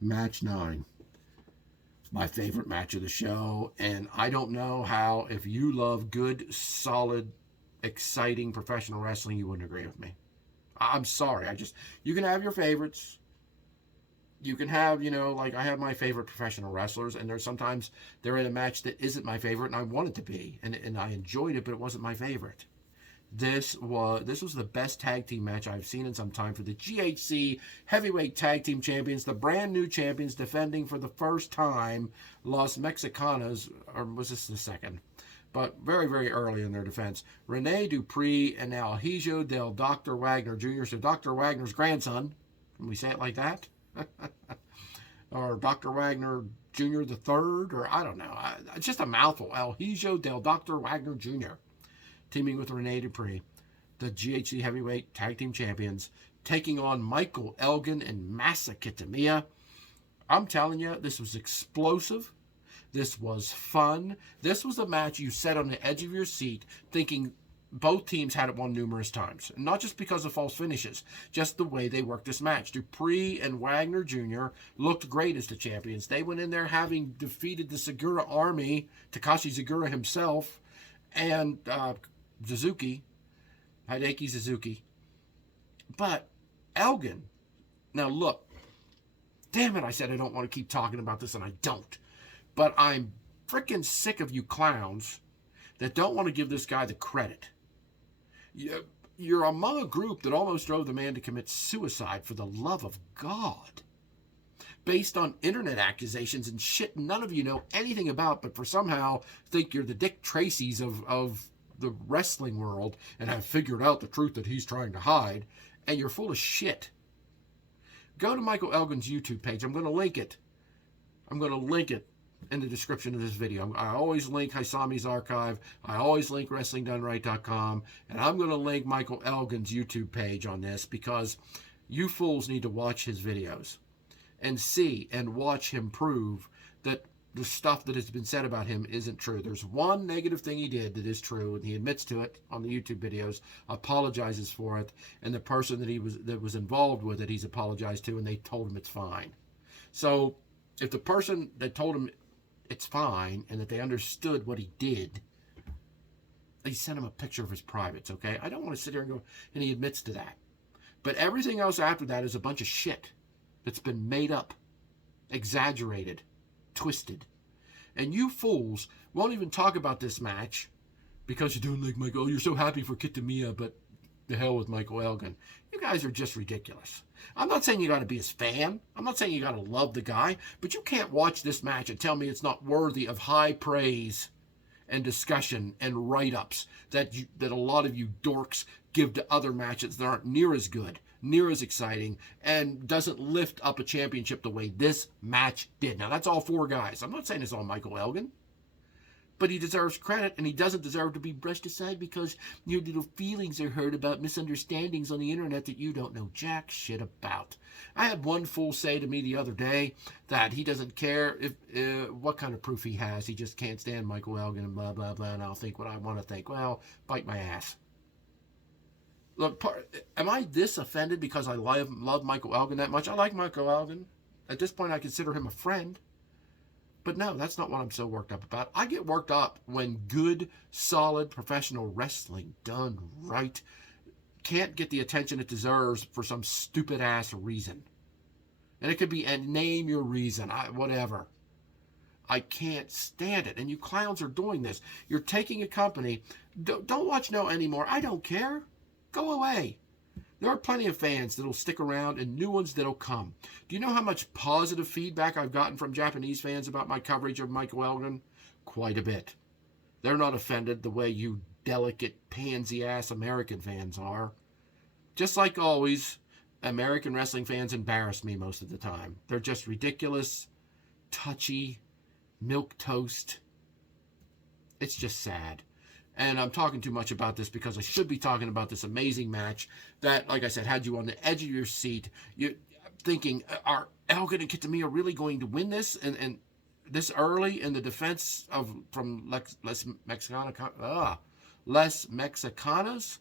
Match 9. My favorite match of the show. And I don't know how, if you love good, solid, exciting professional wrestling, you wouldn't agree with me. I'm sorry. You can have your favorites. You can have, like I have my favorite professional wrestlers, and there's sometimes they're in a match that isn't my favorite, and I want it to be, and I enjoyed it, but it wasn't my favorite. This was the best tag team match I've seen in some time for the GHC Heavyweight Tag Team Champions, the brand new champions defending for the first time, Los Mexicanos, or was this the second? But very, very early in their defense. Rene Dupree and Alhijo del Dr. Wagner Jr., so Dr. Wagner's grandson. Can we say it like that? Or Dr. Wagner Jr. the third, or I don't know. It's just a mouthful. Alhijo del Dr. Wagner Jr. teaming with Rene Dupree, the GHC Heavyweight Tag Team Champions, taking on Michael Elgin and Masa Kitamiya. I'm telling you, this was explosive. This was fun. This was a match you sat on the edge of your seat thinking both teams had it won numerous times. And not just because of false finishes, just the way they worked this match. Dupree and Wagner Jr. looked great as the champions. They went in there having defeated the Segura Army, Takashi Segura himself, and Hideki Suzuki. But Elgin, now look, damn it, I said I don't want to keep talking about this, and I don't. But I'm freaking sick of you clowns that don't want to give this guy the credit. You're among a group that almost drove the man to commit suicide, for the love of God, based on internet accusations and shit none of you know anything about, but for somehow think you're the Dick Tracys of the wrestling world and have figured out the truth that he's trying to hide, and you're full of shit. Go to Michael Elgin's YouTube page. I'm going to link it. In the description of this video. I always link Haisami's archive. I always link WrestlingDoneRight.com. And I'm going to link Michael Elgin's YouTube page on this, because you fools need to watch his videos and see and watch him prove that the stuff that has been said about him isn't true. There's one negative thing he did that is true, and he admits to it on the YouTube videos, apologizes for it, and the person that was involved with it, he's apologized to, and they told him it's fine. So if the person that told him it's fine and that they understood what he did, they sent him a picture of his privates, okay? I don't want to sit here and go, and he admits to that. But everything else after that is a bunch of shit that's been made up, exaggerated, twisted. And you fools won't even talk about this match because you don't like Michael. Oh, you're so happy for Kitamiya, but the hell with Michael Elgin. You guys are just ridiculous. I'm not saying you got to be his fan. I'm not saying you got to love the guy, but you can't watch this match and tell me it's not worthy of high praise and discussion and write-ups that a lot of you dorks give to other matches that aren't near as good, near as exciting, and doesn't lift up a championship the way this match did. Now, that's all four guys. I'm not saying it's all Michael Elgin. But he deserves credit, and he doesn't deserve to be brushed aside because your little feelings are hurt about misunderstandings on the internet that you don't know jack shit about. I had one fool say to me the other day that he doesn't care if what kind of proof he has. He just can't stand Michael Elgin and blah, blah, blah, and I'll think what I want to think. Well, bite my ass. Look, am I this offended because I love Michael Elgin that much? I like Michael Elgin. At this point, I consider him a friend. But no, that's not what I'm so worked up about. I get worked up when good, solid, professional wrestling done right can't get the attention it deserves for some stupid-ass reason. And it could be, and name your reason, whatever. I can't stand it. And you clowns are doing this. You're taking a company. Don't watch No anymore. I don't care. Go away. There are plenty of fans that'll stick around and new ones that'll come. Do you know how much positive feedback I've gotten from Japanese fans about my coverage of Michael Elgin? Quite a bit. They're not offended the way you delicate, pansy-ass American fans are. Just like always, American wrestling fans embarrass me most of the time. They're just ridiculous, touchy, milquetoast. It's just sad. And I'm talking too much about this because I should be talking about this amazing match that, like I said, had you on the edge of your seat. You're thinking, are Elgin and Kitamiya really going to win this? And this early in the defense from Les Mexicanos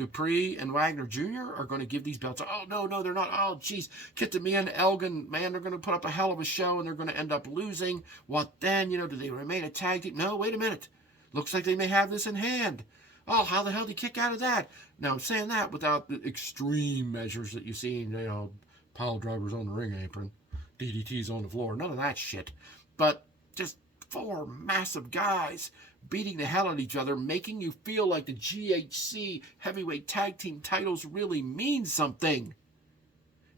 Dupree and Wagner Jr. are going to give these belts. Oh, no, they're not. Oh, geez. Kitamiya and Elgin, man, they're going to put up a hell of a show, and they're going to end up losing. What then? Do they remain a tag team? No, wait a minute. Looks like they may have this in hand. Oh, how the hell do you kick out of that? Now, I'm saying that without the extreme measures that you see, pile drivers on the ring apron, DDTs on the floor, none of that shit. But just 4 massive guys beating the hell out of each other, making you feel like the GHC heavyweight tag team titles really mean something.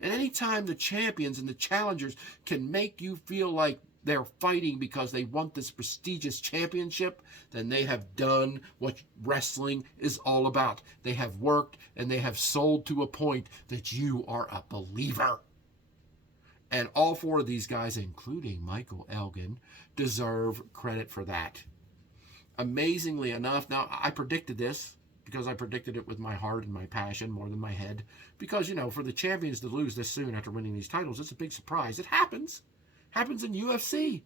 And anytime the champions and the challengers can make you feel like they're fighting because they want this prestigious championship, then they have done what wrestling is all about. They have worked and they have sold to a point that you are a believer. And all 4 of these guys, including Michael Elgin, deserve credit for that. Amazingly enough, now I predicted this because I predicted it with my heart and my passion more than my head. Because, for the champions to lose this soon after winning these titles, it's a big surprise. It happens. Happens in UFC.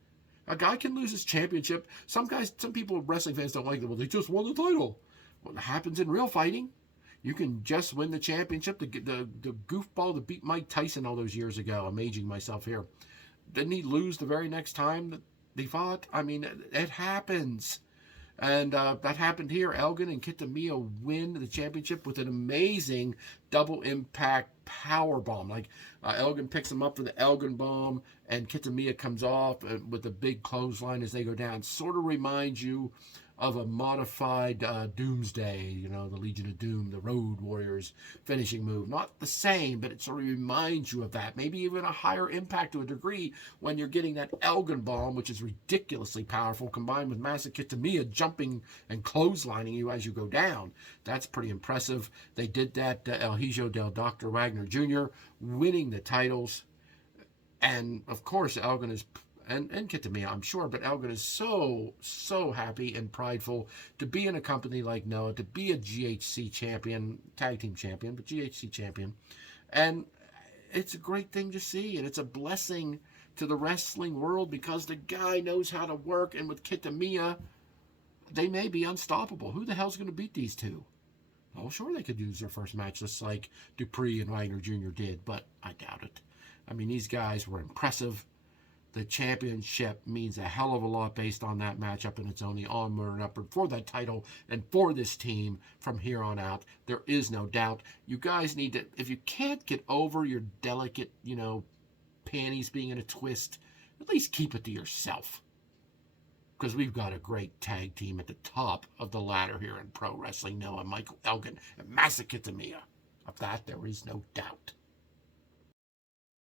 A guy can lose his championship. Some people, wrestling fans don't like it. Well, they just won the title. Well, it happens in real fighting. You can just win the championship. The goofball that beat Mike Tyson all those years ago. I'm aging myself here. Didn't he lose the very next time that they fought? I mean, it happens. And that happened here. Elgin and Kitamiya win the championship with an amazing double impact power bomb. Like Elgin picks him up for the Elgin bomb, and Kitamiya comes off with a big clothesline as they go down. Sort of reminds you of a modified Doomsday, the Legion of Doom, the Road Warriors finishing move. Not the same, but it sort of reminds you of that. Maybe even a higher impact to a degree when you're getting that Elgin bomb, which is ridiculously powerful, combined with Masa Kitamiya jumping and clotheslining you as you go down. That's pretty impressive. They did that, El Hijo del Dr. Wagner Jr. winning the titles. And, of course, Elgin is... And Kitamiya, I'm sure, but Elgin is so happy and prideful to be in a company like Noah, to be a GHC champion, tag team champion, but GHC champion. And it's a great thing to see, and it's a blessing to the wrestling world because the guy knows how to work, and with Kitamiya, they may be unstoppable. Who the hell's going to beat these two? Oh, sure, they could use their first match just like Dupree and Wagner Jr. did, but I doubt it. I mean, these guys were impressive. The championship means a hell of a lot based on that matchup, and it's only onward and upward for that title and for this team from here on out. There is no doubt. You guys need to, if you can't get over your delicate, panties being in a twist, at least keep it to yourself. Because we've got a great tag team at the top of the ladder here in pro wrestling. Noah, Michael Elgin, and Masa Kitamiya. Of that, there is no doubt.